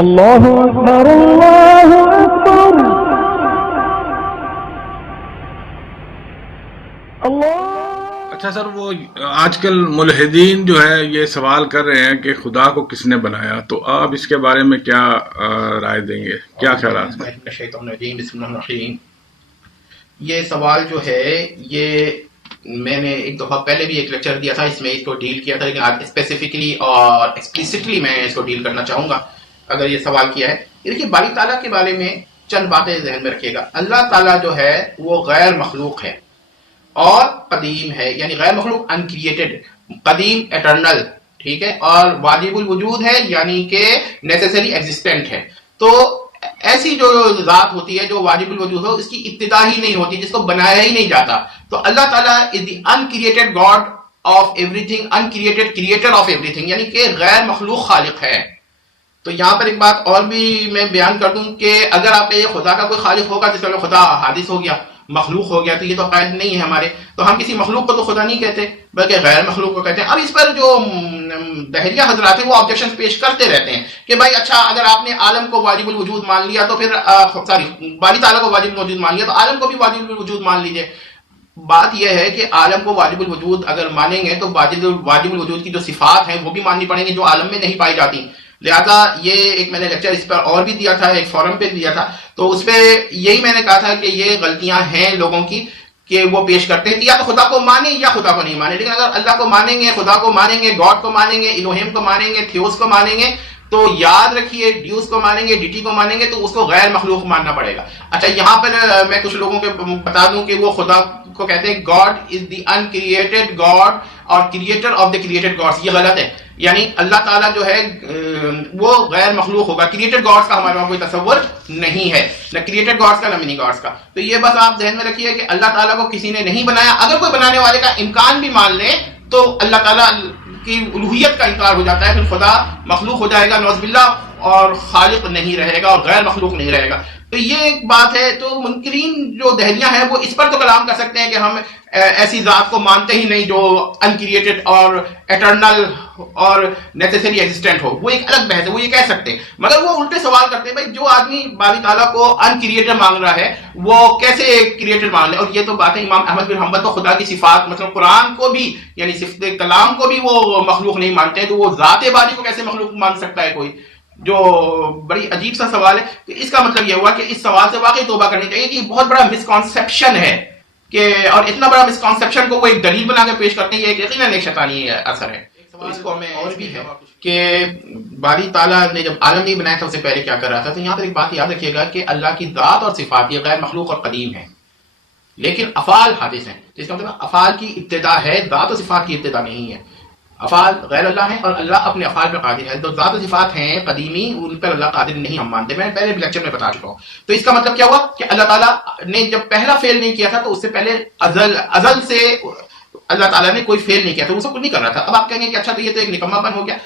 اللہ اکبر اللہ اکبر اللہ. اچھا سر، وہ آج کل ملحدین جو ہے یہ سوال کر رہے ہیں کہ خدا کو کس نے بنایا، تو آپ اس کے بارے میں کیا رائے دیں گے، کیا خیالات ہیں؟ بسم اللہ الرحمن الرحیم. یہ سوال جو ہے یہ میں نے ایک دفعہ پہلے بھی ایک لیکچر دیا تھا، اس میں اس کو ڈیل کیا تھا، لیکن آج اسپیسیفکلی اور ایکسپلیسٹلی میں اس کو ڈیل کرنا چاہوں گا. اگر یہ سوال کیا ہے، دیکھیے باری تعالیٰ کے بارے میں چند باتیں ذہن میں رکھیے گا. اللہ تعالیٰ جو ہے وہ غیر مخلوق ہے اور قدیم ہے، یعنی غیر مخلوق انکریٹڈ، قدیم ایٹرنل، ٹھیک ہے، اور واجب الوجود ہے، یعنی کہ نیسیسری ایگزسٹنٹ ہے. تو ایسی جو ذات ہوتی ہے جو واجب الوجود ہو، اس کی ابتدا ہی نہیں ہوتی، جس کو بنایا ہی نہیں جاتا. تو اللہ تعالیٰ is the uncreated God of everything, uncreated creator of everything, یعنی کہ غیر مخلوق خالق ہے. تو یہاں پر ایک بات اور بھی میں بیان کر دوں کہ اگر آپ کے خدا کا کوئی خالق ہوگا جس میں خدا حادث ہو گیا، مخلوق ہو گیا، تو یہ تو قائد نہیں ہے ہمارے. تو ہم کسی مخلوق کو تو خدا نہیں کہتے بلکہ غیر مخلوق کو کہتے ہیں. اب اس پر جو دہریہ حضرات ہیں وہ آبجیکشن پیش کرتے رہتے ہیں کہ بھائی اچھا اگر آپ نے عالم کو واجب الوجود مان لیا تو پھر باری تعالیٰ کو واجب الوجود مان لیا تو عالم کو بھی واجب الوجود مان لیجیے. بات یہ ہے کہ عالم کو واجب الوجود اگر مانیں گے تو واجب الوجود کی جو صفات ہیں وہ بھی ماننی پڑیں گی جو عالم میں نہیں پائی جاتی. لہذا یہ ایک میں نے لیکچر اس پر اور بھی دیا تھا، ایک فورم پہ دیا تھا، تو اس پہ یہی میں نے کہا تھا کہ یہ غلطیاں ہیں لوگوں کی کہ وہ پیش کرتے ہیں کہ یا تو خدا کو مانیں یا خدا کو نہیں مانیں. لیکن اگر اللہ کو مانیں گے، خدا کو مانیں گے، گاڈ کو مانیں گے، الوہیم کو مانیں گے، تھیوس کو مانیں گے، تو یاد رکھیے ڈیوس کو مانیں گے، ڈیٹی کو مانیں گے تو اس کو غیر مخلوق ماننا پڑے گا. اچھا یہاں پر میں کچھ لوگوں کو بتا دوں کہ وہ خدا کو کہتے ہیں God is the uncreated God اور creator of the created gods. یہ غلط ہے. یعنی اللہ تعالیٰ جو ہے وہ غیر مخلوق ہوگا. کریٹڈ گاڈس کا ہمارے وہاں کوئی تصور نہیں ہے، نہ کریٹڈ گاڈس کا نہ منی گاڈس کا. تو یہ بس آپ ذہن میں رکھیے کہ اللہ تعالیٰ کو کسی نے نہیں بنایا. اگر کوئی بنانے والے کا امکان بھی مان لے تو اللہ تعالیٰ کی الوہیت کا انکار ہو جاتا ہے، پھر خدا مخلوق ہو جائے گا نعوذ باللہ، اور خالق نہیں رہے گا اور غیر مخلوق نہیں رہے گا. تو یہ ایک بات ہے. تو منکرین جو دہریاں ہیں وہ اس پر تو کلام کر سکتے ہیں کہ ہم ایسی ذات کو مانتے ہی نہیں جو انکریٹڈ اور ایٹرنل اور نیسیسری ایگزسٹنٹ ہو. وہ ایک الگ بحث ہے، وہ یہ کہہ سکتے ہیں. مگر وہ الٹے سوال کرتے ہیں بھائی جو آدمی باری تعالیٰ کو انکریٹڈ مانگ رہا ہے وہ کیسے کریٹڈ مان لے. اور یہ تو بات ہے امام احمد بن حنبل تو خدا کی صفات مثلا قرآن کو بھی، یعنی صفت کلام کو بھی وہ مخلوق نہیں مانتے ہیں، تو وہ ذات باری کو کیسے مخلوق مان سکتا ہے کوئی؟ جو بڑی عجیب سا سوال ہے. تو اس کا مطلب یہ ہوا کہ اس سوال سے واقعی توبہ کرنی چاہیے کہ بہت بڑا مسکانسیپشن ہے کہ، اور اتنا بڑا مسکانسیپشن کو وہ ایک دلیل بنا کے پیش کرتے ہیں. یہ یقیناً ایک شیطانی اثر ہے. تو اس کو ہمیں اور بھی ہے کہ باری تعالیٰ نے جب عالم نہیں بنایا تھا اس سے پہلے کیا کر رہا تھا. تو یہاں پر ایک بات یاد رکھیے گا کہ اللہ کی ذات اور صفات یہ غیر مخلوق اور قدیم ہے، لیکن افعال حادث ہیں. جس کا مطلب افعال کی ابتدا ہے، ذات و صفات کی ابتدا نہیں ہے. افعال غیر اللہ ہیں اور اللہ اپنے افعال پہ قادر ہے. تو ذات و صفات ہیں قدیمی، ان پر اللہ قادر نہیں ہم مانتے. میں پہلے لیکچر میں بتا چکا ہوں. تو اس کا مطلب کیا ہوا کہ اللہ تعالیٰ نے جب پہلا فعل نہیں کیا تھا تو اس سے پہلے ازل سے اللہ تعالیٰ نے کوئی فعل نہیں کیا تھا، وہ سب کچھ نہیں کر رہا تھا. اب آپ کہیں گے کہ اچھا تو یہ تو ایک نکما پن ہو گیا.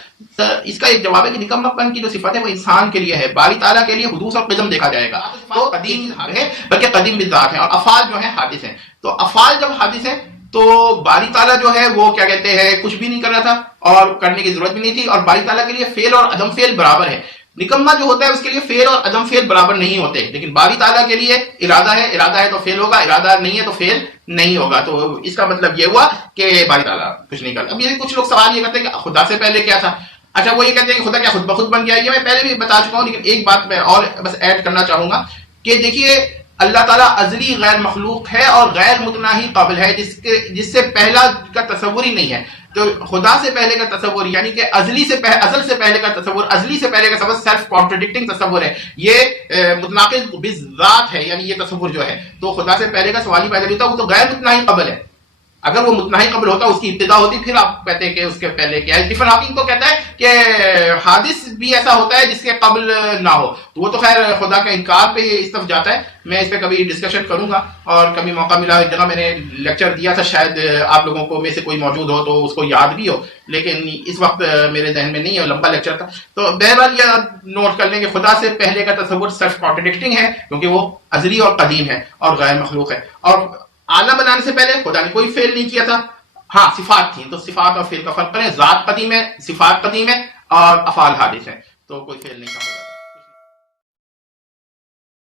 اس کا ایک جواب ہے کہ نکما پن کی جو صفت ہے وہ انسان کے لیے ہے، باری تعالیٰ کے لیے حدوث اور قدم دیکھا جائے گا. تو قدیم ہے بلکہ قدیم بالذات ہے، اور افعال جو ہیں حادث ہیں. تو افعال جب حادث ہیں تو باری تعالیٰ جو ہے وہ کیا کہتے ہیں کچھ بھی نہیں کر رہا تھا اور کرنے کی ضرورت بھی نہیں تھی. اور باری تعالیٰ کے لیے فعل اور عدم فعل برابر ہے. نکما جو ہوتا ہے اس کے لیے فعل اور عدم فعل برابر نہیں ہوتے، لیکن باری تعالیٰ کے لیے ارادہ ہے تو فعل ہوگا، ارادہ نہیں ہے تو فعل نہیں ہوگا. تو اس کا مطلب یہ ہوا کہ باری تعالیٰ کچھ نہیں کرتا. اب یہ کچھ لوگ سوال یہ کرتے ہیں کہ خدا سے پہلے کیا تھا. اچھا وہ یہ کہتے ہیں کہ خدا کیا خود بخود بن گیا. یہ میں پہلے بھی بتا چکا ہوں، لیکن ایک بات میں اور بس ایڈ کرنا چاہوں گا کہ دیکھیے اللہ تعالیٰ ازلی غیر مخلوق ہے اور غیر متناہی قابل ہے، جس سے پہلا کا تصور ہی نہیں ہے. تو خدا سے پہلے کا تصور یعنی کہ ازل سے پہلے کا تصور، ازلی سے پہلے کا تصور سیلف کانٹرڈکٹنگ تصور ہے. یہ متناقض بالذات ہے، یعنی یہ تصور جو ہے. تو خدا سے پہلے کا سوال ہی پیدا نہیں ہوتا، وہ تو غیر متناہی قبل ہے. اگر وہ متناہی قبل ہوتا، اس کی ابتدا ہوتی، پھر آپ کہتے ہیں کہ اس کے پہلے کیا ہے. اسٹیفن ہاکنگ تو کہتا ہے کہ حادث بھی ایسا ہوتا ہے جس کے قبل نہ ہو. تو وہ تو خیر خدا کا انکار پہ اس طرف جاتا ہے. میں اس پہ کبھی ڈسکشن کروں گا، اور کبھی موقع ملا ایک جگہ میں نے لیکچر دیا تھا، شاید آپ لوگوں کو میں سے کوئی موجود ہو تو اس کو یاد بھی ہو، لیکن اس وقت میرے ذہن میں نہیں ہے، لمبا لیکچر تھا. تو بہرحال یہ نوٹ کر لیں کہ خدا سے پہلے کا تصور سیلف کانٹرڈکٹنگ ہے کیونکہ وہ ازلی اور قدیم ہے اور غیر مخلوق ہے. اور عالم بنانے سے پہلے خدا نے کوئی فعل نہیں کیا تھا. ہاں صفات تھیں، تو صفات اور فعل کا فرق کریں. ذات قدیم ہے، صفات قدیم ہے، اور افعال حادث ہیں، تو کوئی فعل نہیں کہا.